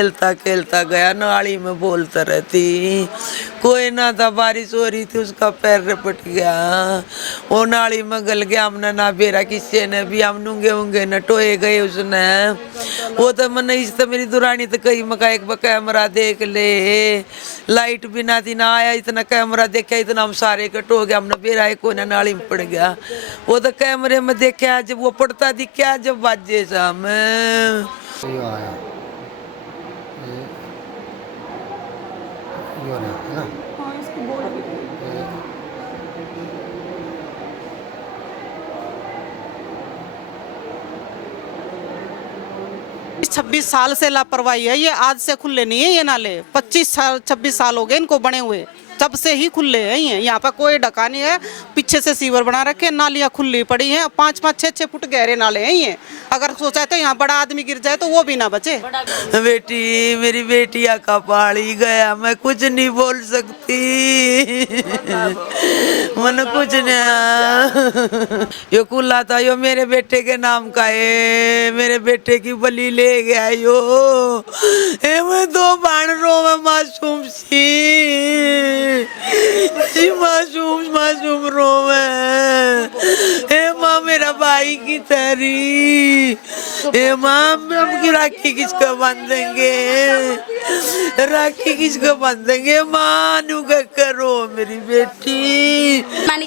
खेलता खेलता गया, नाली में बोलता रहती, कोई ना था, बारिश हो रही थी, उसका पैर रपट गया, वो नाली में गल गया। हमने ना बेरा किसी ने भी, हम नूंगे उंगे न टोए गए उसने। वो तो मैंने इस तो मेरी दुरानी तो कहीं मका एक कैमरा देख ले, लाइट भी ना थी ना आया, इतना कैमरा देखा, इतना हम सारे कट हो गया। हमने बेरा एक कोई ना नाली में पड़ गया, वो तो कैमरे में देखा, जब वो पड़ता दिखा, जब बाजे शाम है ना। हाँ, इसकी बोर्ड भी 26 साल से लापरवाही है, ये आज से खुले नहीं है ये नाले। 25 साल 26 साल हो गए इनको बने हुए, तब से ही खुले हैं ये। यहाँ पर कोई ढका नहीं है, पीछे से सीवर बना रखे, नालियाँ खुली पड़ी हैं। 5-5 6-6 फुट गहरे नाले हैं ये। अगर सोचा है तो यहाँ बड़ा आदमी गिर जाए तो वो भी ना बचे। बेटी, मेरी बेटिया का पाली गया, मैं कुछ नहीं बोल सकती, मन कुछ नहीं। यो कुल्ला था, यो मेरे बेटे के नाम का है, मेरे बेटे की बलि ले गया यो। मैं 2 बाण रो में मासूम सी, मासूम रो में। माँ मेरा भाई की तरी, माँ हम की राखी किसको बांधेंगे, राखी किसको बांधेंगे, माँ नू करो मेरी बेटी। मानी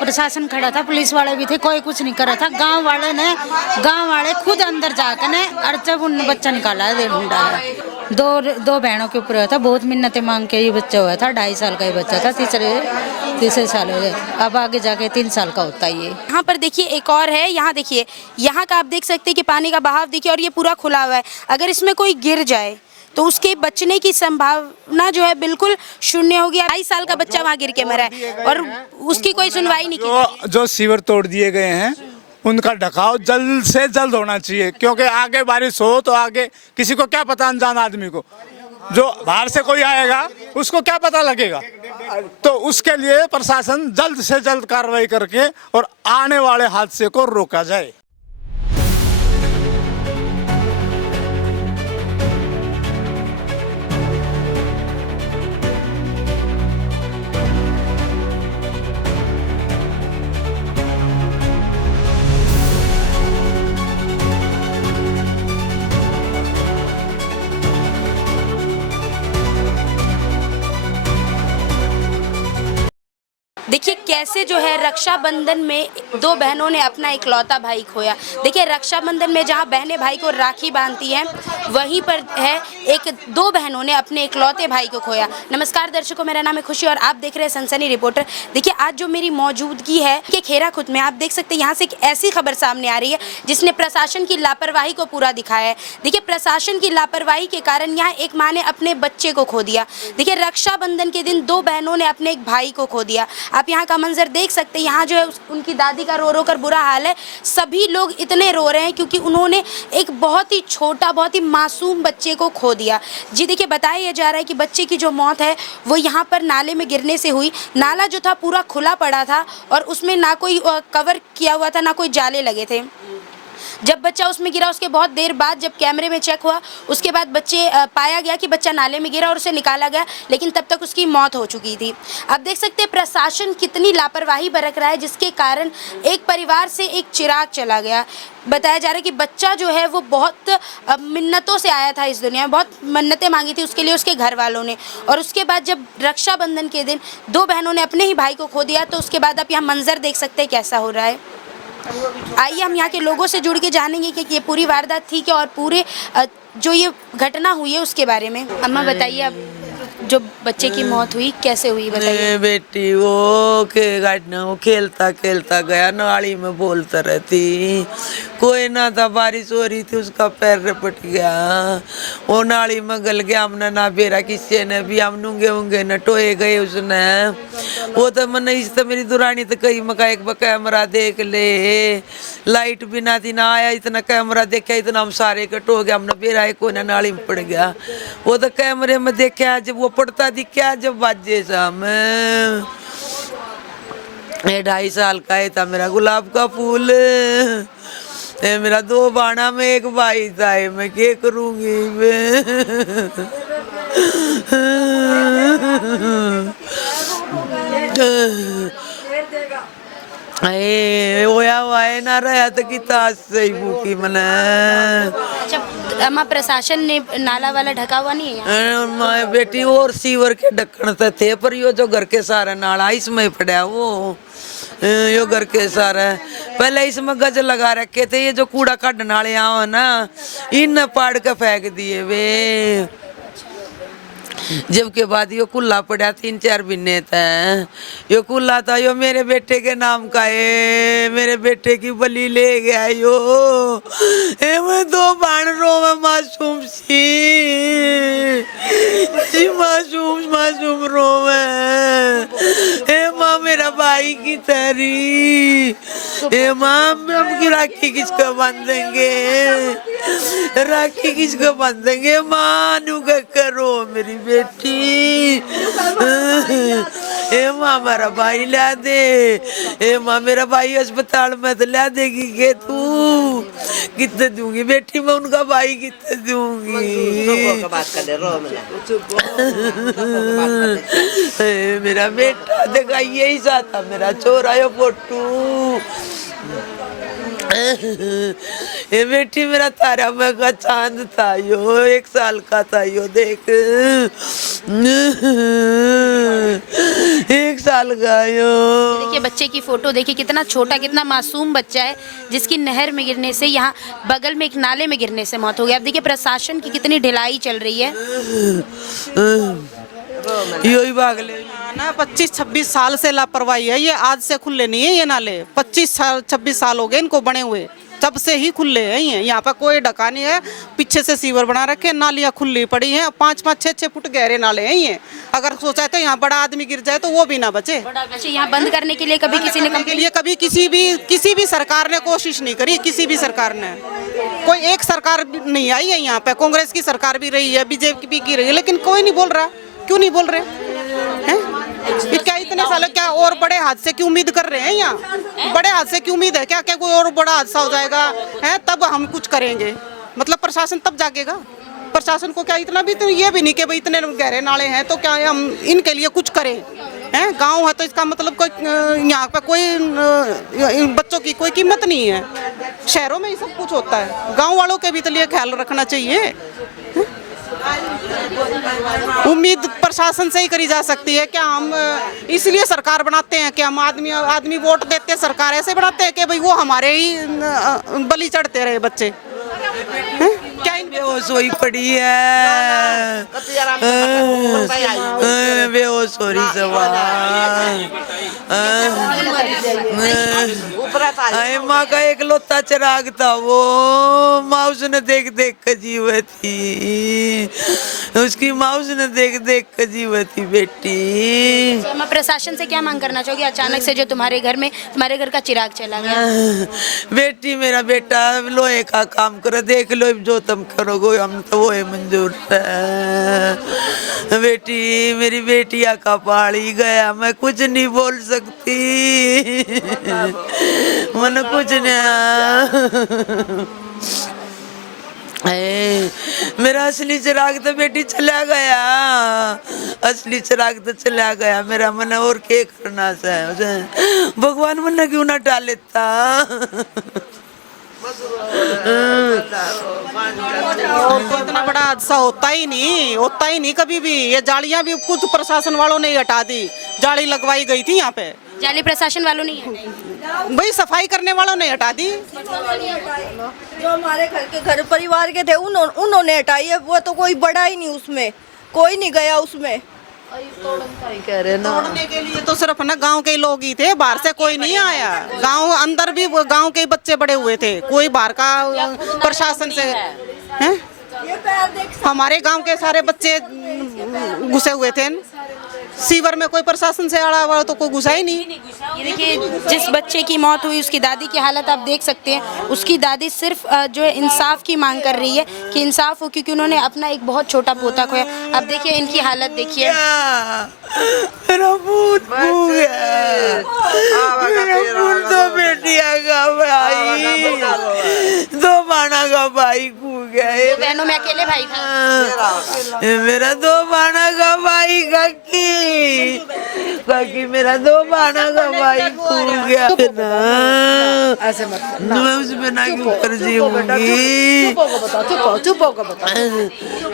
प्रशासन खड़ा था, पुलिस वाले भी थे, कोई कुछ नहीं कर रहा था। गांव वाले खुद अंदर जाकर ने और जब उन बच्चा निकाला है, ढूंढा है। दो बहनों के ऊपर हुआ था, बहुत मिन्नतें मांग के ये बच्चा हुआ था। 2.5 साल का ये बच्चा था, तीसरे साल हो गए, अब आगे जाके 3 साल का होता है ये। यहाँ पर देखिए एक और है, यहाँ देखिए, यहाँ का आप देख सकते हैं कि पानी का बहाव देखिए, और ये पूरा खुला हुआ है। अगर इसमें कोई गिर जाए तो उसके बचने की संभावना जो है बिल्कुल शून्य होगी। 2.5 साल का बच्चा वहाँ गिर के मरा है और उसकी कोई सुनवाई नहीं की। जो सीवर तोड़ दिए गए हैं उनका ढकाव जल्द से जल्द होना चाहिए, क्योंकि आगे बारिश हो तो आगे किसी को क्या पता, अनजान आदमी को, जो बाहर से कोई आएगा उसको क्या पता लगेगा। तो उसके लिए प्रशासन जल्द से जल्द कार्रवाई करके और आने वाले हादसे को रोका जाए। देखिए कैसे जो है रक्षाबंधन में 2 बहनों ने अपना इकलौता भाई खोया। देखिए रक्षाबंधन में जहां बहनें भाई को राखी बांधती हैं, वहीं पर है 2 बहनों ने अपने इकलौते भाई को खोया। नमस्कार दर्शकों, मेरा नाम है खुशी और आप देख रहे हैं सनसनी रिपोर्टर। देखिए आज जो मेरी मौजूदगी है कि खेरा खुद में, आप देख सकते हैं यहाँ से एक ऐसी खबर सामने आ रही है जिसने प्रशासन की लापरवाही को पूरा दिखाया है। देखिए प्रशासन की लापरवाही के कारण यहाँ एक माँ ने अपने बच्चे को खो दिया। देखिए रक्षाबंधन के दिन 2 बहनों ने अपने एक भाई को खो दिया। आप यहाँ का मंजर देख सकते हैं, यहाँ जो है उनकी दादी का रो रो कर बुरा हाल है। सभी लोग इतने रो रहे हैं क्योंकि उन्होंने एक बहुत ही छोटा, बहुत ही मासूम बच्चे को खो दिया। जी देखिए बताया जा रहा है कि बच्चे की जो मौत है वो यहाँ पर नाले में गिरने से हुई। नाला जो था पूरा खुला पड़ा था और उसमें ना कोई कवर किया हुआ था, ना कोई जाले लगे थे। जब बच्चा उसमें गिरा उसके बहुत देर बाद जब कैमरे में चेक हुआ, उसके बाद पाया गया कि बच्चा नाले में गिरा और उसे निकाला गया, लेकिन तब तक उसकी मौत हो चुकी थी। आप देख सकते हैं प्रशासन कितनी लापरवाही बरत रहा है, जिसके कारण एक परिवार से एक चिराग चला गया। बताया जा रहा है कि बच्चा जो है वो बहुत मिन्नतों से आया था इस दुनिया में, बहुत मन्नतें मांगी थी उसके लिए उसके घर वालों ने, और उसके बाद जब रक्षाबंधन के दिन 2 बहनों ने अपने ही भाई को खो दिया, तो उसके बाद आप यहाँ मंजर देख सकते हैं कैसा हो रहा है। आइए हम यहाँ के लोगों से जुड़ के जानेंगे कि ये पूरी वारदात थी क्या और पूरे जो ये घटना हुई है उसके बारे में। अम्मा बताइए, अब जो बच्चे की मौत हुई कैसे हुई बताइए। बेटी वो घटना, वो खेलता खेलता गया, नाली में बोलता रहती, कोई ना था, बारिश हो रही थी, उसका पैर रपट गया, वो नाली में गल गया। हमने ना बेरा किसी ने भी, हम नूंगे उंगे न टोए गए उसने। वो तो मैंने इस तो मेरी दुरानी तो कहीं मका एक कैमरा देख ले, लाइट भी ना थी ना आया, इतना कैमरा देखा, इतना हम सारे कट हो गया। हमने बेरा एक कोई ना नाली में पड़ गया, वो तो कैमरे में देखा, जब वो पड़ता दिखा, जब बाजे शाम 2.5 साल का है था मेरा गुलाब का फूल। ये मेरा 2 बाणा में 1 भाई था, ये मैं क्या करूँगी होया हुआ है ना रहा तो कि ताश से ही भूखी मना। अच्छा अम्मा प्रशासन ने नाला वाला ढका हुआ नहीं है यहाँ? मैं बेटी और सीवर के ढक्कन तो थे, पर यो जो घर के सारा नाला इसमें पड़ा वो यो घर के सारा पहले इसमें गज लगा रखे थे, ये जो कूड़ा काटने वाले आओ ना इन पाड़ के फेंक दिए वे। जब के बाद यो कुल्ला पड़ा 3-4 महीने था, यो कुल्ला था यो मेरे बेटे के नाम का है, मेरे बेटे की बलि ले गया यो। मैं 2 बाण रो में मासूम सी मासूम रो में। माँ मेरा भाई की तरी, माँ हम की राखी किसको बांधेंगे, राखी किसको बांधेंगे माँ नू करो मेरी बेटी। माँ मेरा भाई ला दे, माँ मेरा भाई अस्पताल में तो ला देगी के तू कितने दूंगी बेटी, मैं उनका भाई कितने दूंगी। मेरा बेटा देखा यही साथ था मेरा छोरा यो फोटू। ये बेटी मेरा तारा में का चांद था यो, 1 साल का था यो देख 1 साल का यो। देखिए बच्चे की फोटो देखिए, कितना छोटा कितना मासूम बच्चा है जिसकी नहर में गिरने से, यहाँ बगल में एक नाले में गिरने से मौत हो गई। अब देखिए प्रशासन की कितनी ढिलाई चल रही है। यो ही भाग ले ना 25-26 साल से लापरवाही है, ये आज से खुले नहीं है ये नाले। 25-26 साल हो गए इनको बने हुए, तब से ही खुले हैं ये। यहाँ पर कोई ढका नहीं है, पीछे से सीवर बना रखे, नालियाँ खुली पड़ी हैं। 5-5, 6-6 फुट गहरे नाले हैं ये। अगर सोचा है तो यहाँ बड़ा आदमी गिर जाए तो वो भी ना बचे। अच्छा यहाँ बंद करने के लिए कभी किसी ने के लिए कभी किसी भी सरकार ने कोशिश नहीं करी, किसी भी सरकार ने। कोई एक सरकार नहीं आई है यहाँ पे, कांग्रेस की सरकार भी रही है, बीजेपी की रही है, लेकिन कोई नहीं बोल रहा। क्यों नहीं बोल रहे हैं? क्या इतने साल क्या और बड़े हादसे की उम्मीद कर रहे हैं? यहाँ बड़े हादसे की उम्मीद है क्या? क्या कोई और बड़ा हादसा हो जाएगा है तब हम कुछ करेंगे? मतलब प्रशासन तब जागेगा। प्रशासन को क्या इतना भी तो ये भी नहीं कि भाई इतने गहरे नाले हैं तो क्या हम इनके लिए कुछ करें? हैं गांव है तो इसका मतलब कोई यहाँ पे कोई बच्चों की कोई कीमत नहीं है। शहरों में ही सब कुछ होता है, गाँव वालों के भी तो लिए ख्याल रखना चाहिए। उम्मीद प्रशासन से ही करी जा सकती है। क्या हम इसलिए सरकार बनाते हैं कि हम आदमी वोट देते हैं, सरकार ऐसे बनाते हैं कि भाई वो हमारे ही बलि चढ़ते रहे बच्चे? क्या बेहोश हुई पड़ी है, बेहोश हो रही सब। माँ का एकलौता चिराग था वो, माँ उसने देख कर जीव थी, उसकी माँ उसने देख कर जीव थी बेटी। मैं प्रशासन से क्या मांग करना चाहोगी अचानक से जो तुम्हारे घर का चिराग चला गया? बेटी मेरा बेटा लोहे का काम करे, देख लो जो तुम करोगे हम तो वो है मंजूर है। बेटी मेरी बेटिया का पाड़ी गया, मैं कुछ नहीं बोल सकती, मन कुछ नहीं। मेरा असली चिराग तो बेटी चला गया, असली चिराग तो चला गया मेरा। मन और क्या करना है, भगवान मन क्यों ना डालेता। इतना बड़ा हादसा होता ही नहीं कभी भी। ये जालियां भी कुछ प्रशासन वालों ने हटा दी, जाली लगवाई गई थी यहाँ पे, जाली प्रशासन वालों ने हटाई, भाई सफाई करने वालों ने हटा दी। जो हमारे घर परिवार के थे उन्होंने हटाई है, वो तो कोई बड़ा ही नहीं, उसमें कोई नहीं गया उसमें। तोड़ने के लिए तो सिर्फ ना गांव के लोग ही थे, बाहर से कोई नहीं आया। गांव अंदर भी गांव के बच्चे बड़े हुए थे, कोई बाहर का प्रशासन से हैं? हमारे गांव के सारे बच्चे घुसे हुए थे, सीवर में कोई प्रशासन से आड़ा हुआ तो कोई घुसा ही नहीं। ये देखिए, जिस बच्चे की मौत हुई उसकी दादी की हालत आप देख सकते हैं। उसकी दादी सिर्फ जो है इंसाफ की मांग कर रही है कि इंसाफ हो, क्योंकि उन्होंने अपना एक बहुत छोटा पोता खोया। अब देखिए इनकी हालत देखिए। मेरा भूत खो गया, मेरा भूत दो बेटियां का भाई, दो बाणा का भाई खो गया है। बहनों में अकेले भाई था। मेरा दो बाणा का भाई काकी मेरा दो बाणा का भाई खो गया ना, ऐसे मत कर। मैं उस बिना के ऊपर जीऊंगी।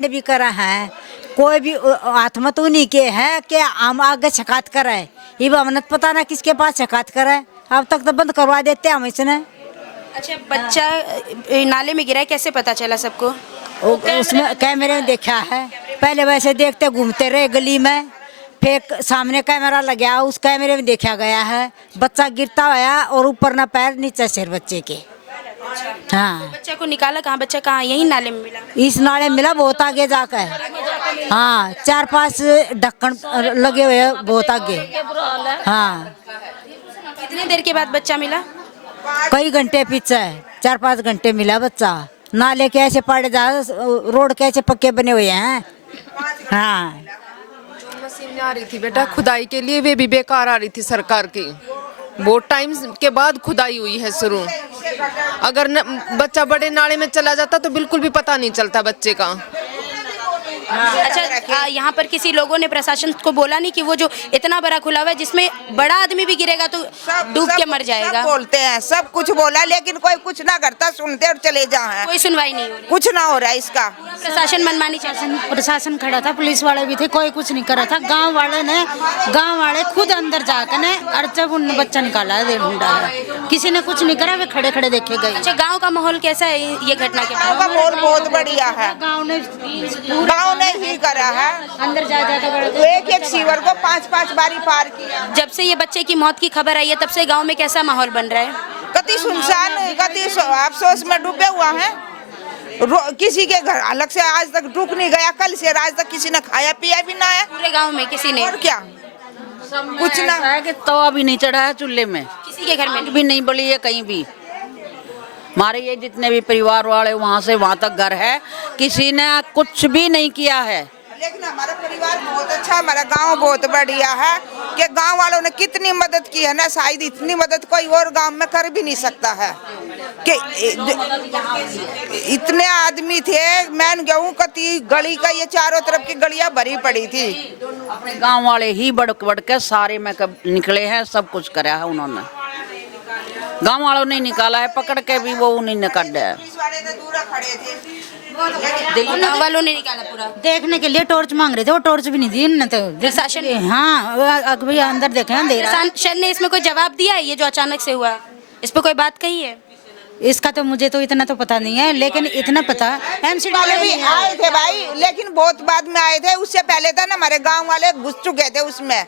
भी करा है, कोई भी आत्मा तो नहीं के है कि हम आगे शिकायत कराए, ये हमने पता ना किसके पास शिकायत कराए। अब तक तो बंद करवा देते हम इसने। अच्छा, बच्चा नाले में गिरा है, कैसे पता चला सबको? उसमें कैमरे में देखा है, पहले वैसे देखते घूमते रहे गली में, फिर सामने कैमरा लगा, उस कैमरे में देखा गया है बच्चा गिरता हुआ और ऊपर ना पैर नीचे सिर बच्चे के। हाँ, बच्चा को निकाला कहाँ? बच्चा कहाँ? यही नाले में मिला? इस नाले में मिला, बहुत आगे जाकर। हाँ, 4-5 ढक्कन लगे हुए हैं, बहुत आगे। हाँ, कितनी देर के बाद बच्चा मिला? कई घंटे पीछे 4-5 घंटे मिला बच्चा। नाले के ऐसे पड़े जा, रोड के ऐसे पक्के बने हुए हैं। हाँ, मशीन आ रही थी बेटा खुदाई के लिए, वे भी बेकार आ रही थी सरकार की। बहुत टाइम के बाद खुदाई हुई है शुरू। अगर बच्चा बड़े नाले में चला जाता तो बिल्कुल भी पता नहीं चलता बच्चे का। अच्छा, यहाँ पर किसी लोगों ने प्रशासन को बोला नहीं कि वो जो इतना बड़ा खुला हुआ है जिसमें बड़ा आदमी भी गिरेगा तो डूब के मर जाएगा? सब बोलते हैं, सब कुछ बोला, लेकिन कोई कुछ ना करता, सुनते और चले जाए। कोई सुनवाई नहीं हो रही, कुछ ना हो रहा है इसका। प्रशासन मनमानी चल रही है। प्रशासन खड़ा था, पुलिस वाले भी थे, कोई कुछ नहीं करा था। गांव वाले खुद अंदर जाकर ने, और जब उन बच्चा निकाला है ढूंढा है, किसी ने कुछ नहीं करा, वे खड़े खड़े देखे गए। अच्छा, गांव का माहौल कैसा है ये घटना के गाँव बाद? का माहौल बहुत बढ़िया है, गाँव ने ही करा है। अंदर जा एक एक सीवर को 5-5 बारी पार किया। जब से ये बच्चे की मौत की खबर आई है तब से गांव में कैसा माहौल बन रहा है? कति सुनसान, कति अफसोस में डूबे हुआ है। किसी के घर अलग से आज तक रुक नहीं गया, कल से आज तक किसी ने खाया पिया भी ना है पूरे गांव में किसी ने? और क्या, कुछ ना है कि तो अभी नहीं चढ़ा है चूल्हे में, किसी के घर में भी नहीं बली है कहीं भी। हमारे ये जितने भी परिवार वाले वहाँ से वहाँ तक घर है, किसी ने कुछ भी नहीं किया है। लेकिन हमारा परिवार बहुत अच्छा, हमारा गांव बहुत बढ़िया है कि गांव वालों ने कितनी मदद की है ना, शायद इतनी मदद कोई और गांव में कर भी नहीं सकता है। कि इतने आदमी थे, मैं गेहूँ कती गली का ये चारों तरफ की गलियां भरी पड़ी थी। अपने गांव वाले ही बढ़ के सारे में निकले हैं, सब कुछ करा है उन्होंने। गांव वालों ने निकाला है, पकड़ के भी वो नहीं निकाला है। गांव वालों ने निकाला पूरा? देखने के लिए टॉर्च मांग रहे थे, वो टॉर्च भी नहीं दी इन्होंने तो। प्रशासन? हाँ, अभी अंदर देखे अंधेरा। प्रशासन ने इसमें कोई जवाब दिया है? ये जो अचानक से हुआ, इस पे कोई बात कही है? इसका तो मुझे तो इतना तो पता नहीं है, लेकिन इतना पता एमसीडी वाले भी आए थे भाई, लेकिन बहुत बाद में आए थे। उससे पहले था ना हमारे गांव वाले घुस चुके थे उसमें,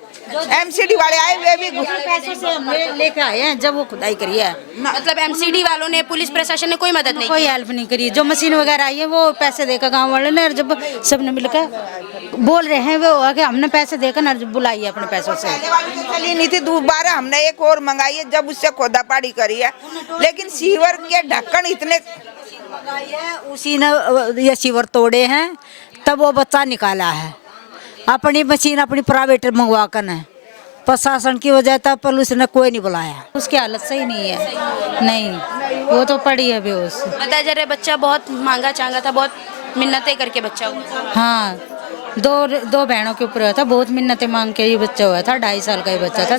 एमसीडी वाले आए, वे भी पैसों से लेके आए हैं जब वो खुदाई करी है। मतलब एमसीडी वालों ने, पुलिस प्रशासन ने कोई मदद नहीं कोई हेल्प नहीं करी। जो मशीन वगैरह आई है वो पैसे देकर गांव वाले ने, और जब सबने मिलकर बोल रहे हैं वो आगे हमने पैसे देकर न बुलाई है अपने पैसों से। पहले वाली तो चली नहीं थी, दोबारा हमने एक और मंगाई है जब उससे खोदा पाड़ी करी है। लेकिन सीवर के ढक्कन इतने, उसी ने ये सीवर तोड़े हैं, तब वो बच्चा निकाला है। अपनी मशीन अपनी प्राइवेट मंगवा कर है, प्रशासन की वजह तक पुलिस ने कोई नहीं बुलाया। उसकी हालत सही नहीं है, नहीं वो तो पड़ी है बेहोश। बताया जा रहा है बच्चा बहुत मांगा चांगा था, बहुत मिन्नतें करके बच्चा हुआ। हाँ, दो बहनों के ऊपर हुआ था, बहुत मिन्नतें मांग के ये बच्चा हुआ था। 2.5 साल का ही बच्चा था,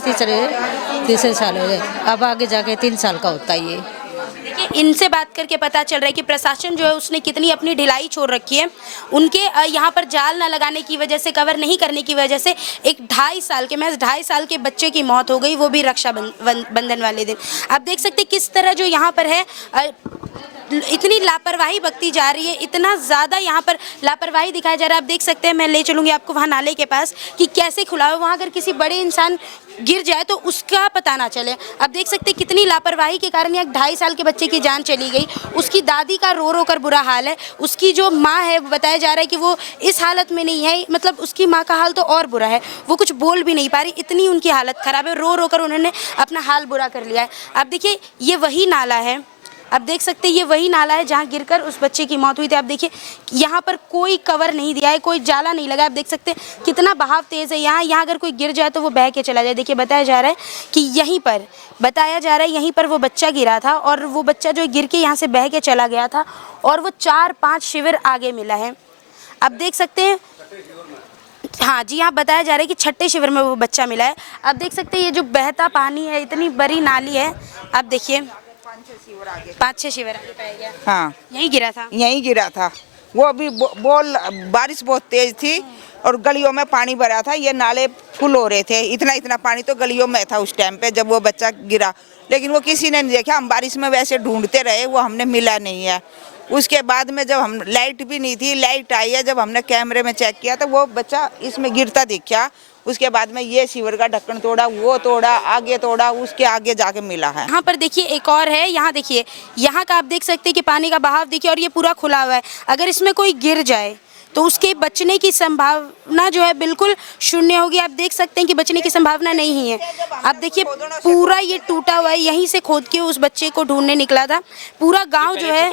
तीसरे साल हो गए, अब आगे जाके 3 साल का होता है ये। देखिए, इनसे बात करके पता चल रहा है कि प्रशासन जो है उसने कितनी अपनी ढिलाई छोड़ रखी है। उनके यहाँ पर जाल ना लगाने की वजह से, कवर नहीं करने की वजह से एक 2.5 साल के बच्चे की मौत हो गई, वो भी रक्षा बंधन वाले दिन। आप देख सकते किस तरह जो यहाँ पर है इतनी लापरवाही बरती जा रही है, इतना ज़्यादा यहाँ पर लापरवाही दिखाया जा रहा है। आप देख सकते हैं, मैं ले चलूँगी आपको वहाँ नाले के पास कि कैसे खुला हुआ, वहाँ अगर किसी बड़े इंसान गिर जाए तो उसका पता ना चले। आप देख सकते हैं कितनी लापरवाही के कारण एक 2.5 साल के बच्चे की जान चली गई। उसकी दादी का रो रो कर बुरा हाल है। उसकी जो माँ है, बताया जा रहा है कि वो इस हालत में नहीं है, मतलब उसकी माँ का हाल तो और बुरा है, वो कुछ बोल भी नहीं पा रही, इतनी उनकी हालत ख़राब है। रो रो कर उन्होंने अपना हाल बुरा कर लिया है। आप देखिए ये वही नाला है, आप देख सकते हैं ये वही नाला है जहाँ गिरकर उस बच्चे की मौत हुई थी। आप देखिए यहाँ पर कोई कवर नहीं दिया है, कोई जाला नहीं लगा। आप देख सकते हैं कितना बहाव तेज़ है यहाँ अगर कोई गिर जाए तो वो बह के चला जाए। देखिए बताया जा रहा है कि यहीं पर वो बच्चा गिरा था और वो बच्चा जो गिर के यहाँ से बह के चला गया था और वो 4-5 शिविर आगे मिला है। आप देख सकते हैं, हाँ जी, यहाँ बताया जा रहा है कि 6ठे शिविर में वो बच्चा मिला है। आप देख सकते हैं ये जो बहता पानी है, इतनी बड़ी नाली है, आप देखिए 5-6 शिविर आगे पाया गया। हाँ, यहीं गिरा था। वो अभी बारिश बहुत तेज थी और गलियों में पानी भरा था, ये नाले फुल हो रहे थे। इतना पानी तो गलियों में था उस टाइम पे जब वो बच्चा गिरा, लेकिन वो किसी ने नहीं देखा। हम बारिश में वैसे ढूंढते रहे, वो हमने मिला नहीं है। उसके बाद में जब हम, लाइट भी नहीं थी, लाइट आई है, जब हमने कैमरे में चेक किया तो वो बच्चा इसमें गिरता दिखा। उसके बाद में ये सीवर का ढक्कन तोड़ा, वो तोड़ा, आगे तोड़ा, उसके आगे जाके मिला है। यहाँ पर देखिए एक और है, यहाँ देखिए, यहाँ का आप देख सकते हैं कि पानी का बहाव देखिए और ये पूरा खुला हुआ है। अगर इसमें कोई गिर जाए तो उसके बचने की संभावना जो है बिल्कुल शून्य होगी। आप देख सकते हैं कि बचने की संभावना नहीं है। आप देखिए पूरा ये टूटा हुआ है, यहीं से खोद के उस बच्चे को ढूंढने निकला था। पूरा गांव जो है,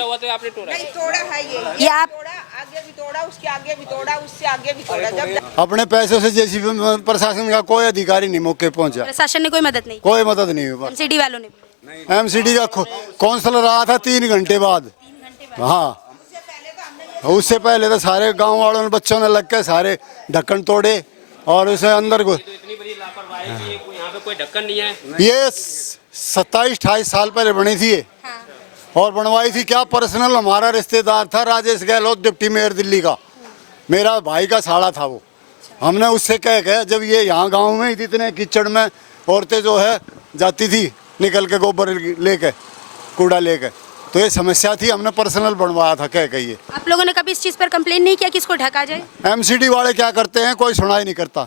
ये आप आगे भी तोड़ा, उसके आगे भी तोड़ा, उससे आगे भी तोड़ा। जब अपने पैसों से जेसीबी प्रशासन का कोई अधिकारी नहीं मौके पहुंचा, प्रशासन ने कोई मदद नहीं, कोई मदद नहीं हुई। एमसीडी वालों ने, एमसीडी का काउंसलर रहा था 3 घंटे बाद। हाँ, उससे पहले तो सारे गांव वालों ने, बच्चों ने लग के सारे ढक्कन तोड़े और उसे अंदर को। यहाँ पे कोई ढक्कन नहीं है। ये 27-28 साल पहले बनी थी ये, और बनवाई थी क्या, पर्सनल हमारा रिश्तेदार था राजेश गहलोत, डिप्टी मेयर दिल्ली का, मेरा भाई का साला था वो। हमने उससे कह के, जब ये यहाँ गांव में इतने कीचड़ में औरतें जो है जाती थी निकल के गोबर लेके, कूड़ा लेके, तो ये समस्या थी, हमने पर्सनल बनवाया था कह के। ये आप लोगों ने कभी इस चीज पर कंप्लेन नहीं किया कि इसको ढका जाए? एमसीडी वाले क्या करते हैं, कोई सुनाई नहीं करता।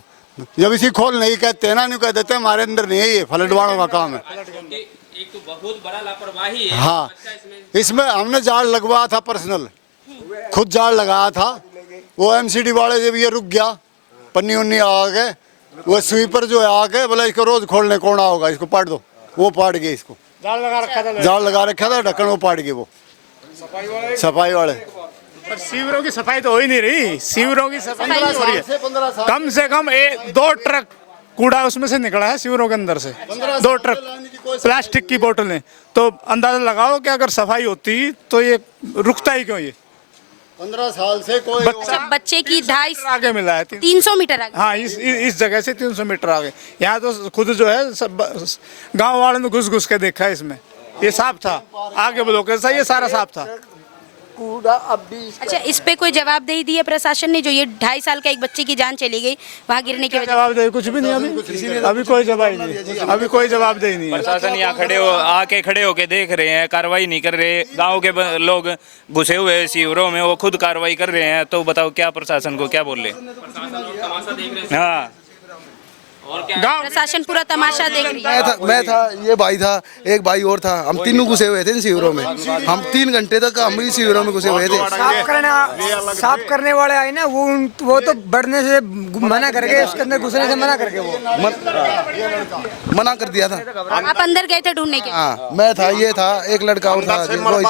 जब इसी खोल नहीं कहते हैं ना, नहीं कह देते हमारे अंदर नहीं है, ये फलटवाड़ों का काम है। एक तो बहुत बड़ा लापरवाही है। हाँ, इसमें हमने जाल लगवाया था पर्सनल, खुद जाल लगाया था। वो एमसीडी वाले जब ये रुक गया, पन्नी उन्नी आ गए, वो स्वीपर जो है आके बोला इसको रोज खोलने कौन आओगा, इसको पाट दो। वो पाट गए, इसको जाल लगा रखा था ढक्कन, वो पाट गए वो सफाई वाले। पर सीवरों की सफाई तो हो ही नहीं रही, सीवरों की सफाई हो रही है। कम से कम 2 ट्रक कूड़ा उसमें से निकला है सीवरों के अंदर से, 2 ट्रक प्लास्टिक की बोतलें। तो अंदाजा लगाओ कि अगर सफाई होती तो ये रुकता ही क्यों। ये 15 साल से कोई बच्चे की 250 आगे मिला है, 300 मीटर आगे। हाँ, इस जगह से 300 मीटर आगे। यहाँ तो खुद जो है सब गांव वालों ने घुस के देखा है, इसमें ये साफ था, आगे ब्लॉक कैसा, ये सारा साफ था। कूड़ा अब भी। अच्छा, इस पे कोई जवाबदेही दी है प्रशासन ने, जो ये 2.5 साल का एक बच्चे की जान चली गई वहाँ गिरने की वजह? जवाबदेही कुछ भी नहीं, अभी कोई जवाब नहीं, अभी कोई जवाबदेही नहीं है। प्रशासन यहाँ आके खड़े होके देख रहे हैं, कार्रवाई नहीं कर रहे। गांव के लोग घुसे हुए सीवरों में, वो खुद कार्रवाई कर रहे हैं। तो बताओ क्या प्रशासन को क्या बोल रहे? हाँ, प्रशासन पूरा तमाशा देख रही है। मैं था, ये भाई था, एक भाई और था, हम तीनों घुसे हुए थे इन शिविरों में। हम 3 घंटे तक हम ही शिविरों में घुसे हुए थे। साफ करने वाले आए ना, वो तो बढ़ने से मना करके, उसके अंदर घुसने से मना करके वो मना कर दिया था। आप अंदर गए थे ढूंढने के? हाँ, मैं था, ये था, एक लड़का और था।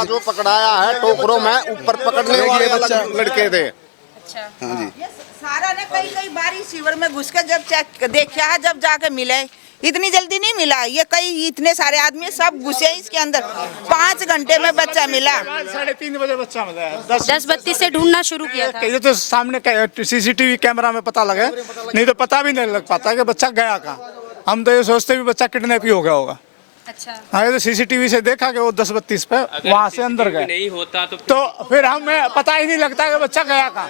जो पकड़ाया है टोकरों में, ऊपर पकड़ने वाले बच्चा लड़के थे। अच्छा, हाँ जी। सारा ने कई बार सीवर में घुस के जब चेक देखा है, जब जाके मिले, इतनी जल्दी नहीं मिला। ये इतने सारे आदमी सब घुसे इसके अंदर, 5 घंटे में बच्चा मिला। 3:30 बजे बच्चा मिला है। 10:32 से ढूंढना शुरू किया था। ये तो सामने सीसीटीवी कैमरा में पता लगा, नहीं तो पता भी नहीं लग पाता कि बच्चा गया कहाँ। हम तो ये सोचते भी बच्चा किडनैप ही हो गया होगा। अच्छा, हाँ, ये तो सीसीटीवी से देखा कि वो 10:32 पे वहाँ से अंदर गए। नहीं होता तो फिर हमें पता ही नहीं लगता कि बच्चा गया कहाँ।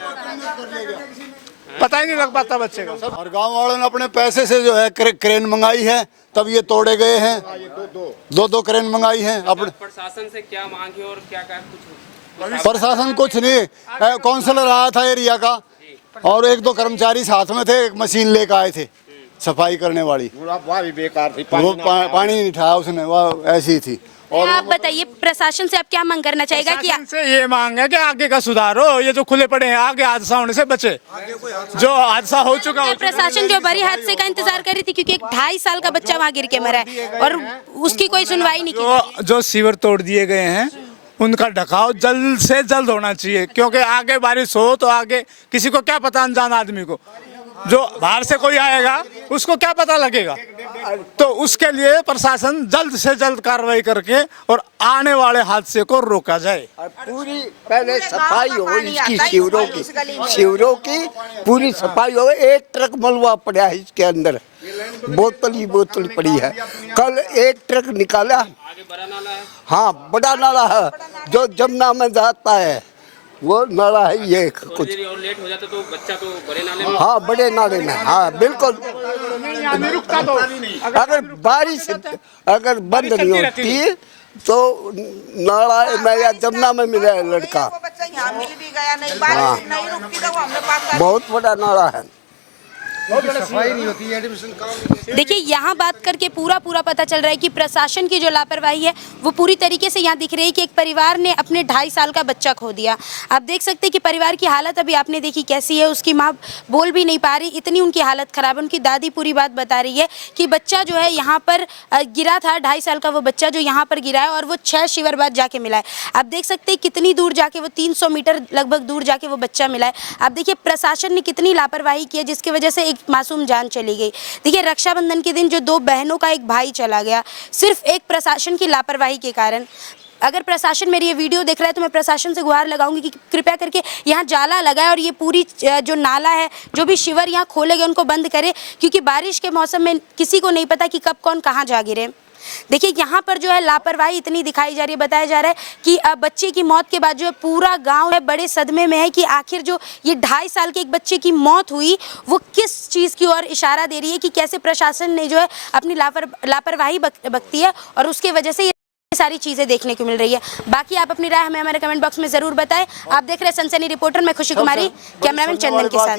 पता ही नहीं लग पाता बच्चे का। और गांव वालों ने अपने पैसे से जो है क्रेन मंगाई है, तब ये तोड़े गए हैं। दो क्रेन मंगाई हैं अपने। प्रशासन से क्या मांगे और क्या कुछ? प्रशासन कुछ नहीं, काउंसलर आया था एरिया का और 1-2 कर्मचारी साथ में थे, एक मशीन लेकर आए थे सफाई करने वाली, वह भी बेकार थी, वो पानी नहीं उठाया उसने, वह ऐसी थी। और आप बताइए प्रशासन से आप क्या मांग करना चाहेगा कि प्रशासन से ये मांग है कि आगे का सुधार हो, ये जो खुले पड़े हैं आगे हादसा होने से बचे, जो हादसा हो चुका है। प्रशासन जो बड़ी हादसे का इंतजार कर रही थी क्योंकि एक 2.5 साल का बच्चा वहाँ गिर के मरा है और उसकी कोई सुनवाई नहीं की। जो सीवर तोड़ दिए गए हैं उनका ढकाव जल्द से जल्द होना चाहिए, क्योंकि आगे बारिश हो तो आगे किसी को क्या पता, अनजान आदमी को, जो बाहर से कोई आएगा उसको क्या पता लगेगा। तो उसके लिए प्रशासन जल्द से जल्द कार्रवाई करके और आने वाले हादसे को रोका जाए। पूरी पहले सफाई हो इसकी, शिविरों की पूरी सफाई हो। 1 ट्रक मलबा पड़ा है इसके अंदर, बोतल ही बोतल पड़ी है। कल 1 ट्रक निकाला, हाँ बड़ा नाला है जो जमुना में जाता है, वो नाला है ये कुछ। और लेट हो जाता तो बच्चा तो बड़े नाले में, हाँ बड़े नाले में, हाँ बिल्कुल। अगर बारिश अगर बंद नहीं होती तो नाला में या जमुना में मिला है लड़का। बहुत बड़ा नाला है। सफाई नहीं होती है, एडमिशन। देखिए यहाँ बात करके पूरा पता चल रहा है कि प्रशासन की जो लापरवाही है वो पूरी तरीके से यहाँ दिख रही है कि एक परिवार ने अपने 2.5 साल का बच्चा खो दिया। आप देख सकते हैं कि परिवार की हालत अभी आपने देखी कैसी है, उसकी माँ बोल भी नहीं पा रही, इतनी उनकी हालत ख़राब है। उनकी दादी पूरी बात बता रही है कि बच्चा जो है यहाँ पर गिरा था, 2.5 साल का वो बच्चा जो यहाँ पर गिरा है और वो 6 शिविर बाद जाके मिला है। आप देख सकते हैं कितनी दूर जाके, वो 300 मीटर लगभग दूर जाके वो बच्चा मिला है। आप देखिए प्रशासन ने कितनी लापरवाही की है जिसकी वजह से एक मासूम जान चली गई। देखिए रक्षाबंधन के दिन जो 2 बहनों का एक भाई चला गया सिर्फ एक प्रशासन की लापरवाही के कारण। अगर प्रशासन मेरी ये वीडियो देख रहा है तो मैं प्रशासन से गुहार लगाऊंगी कि कृपया करके यहाँ जाला लगाए और ये पूरी जो नाला है, जो भी शिविर यहाँ खोले गए उनको बंद करे, क्योंकि बारिश के मौसम में किसी को नहीं पता कि कब कौन कहाँ जा गिरे। देखिए यहाँ पर जो है लापरवाही इतनी दिखाई जा रही है। बताया जा रहा है कि बच्चे की मौत के बाद जो है पूरा गांव है बड़े सदमे में है कि आखिर जो ये 2.5 साल के एक बच्चे की मौत हुई वो किस चीज़ की ओर इशारा दे रही है, कि कैसे प्रशासन ने जो है अपनी लापरवाही बरती है और उसके वजह से ये सारी चीज़ें देखने को मिल रही है। बाकी आप अपनी राय हमें हमारे कमेंट बॉक्स में ज़रूर बताएं। आप देख रहे हैं सनसनी रिपोर्टर, मैं खुशी कुमारी, कैमरामैन चंदन के साथ।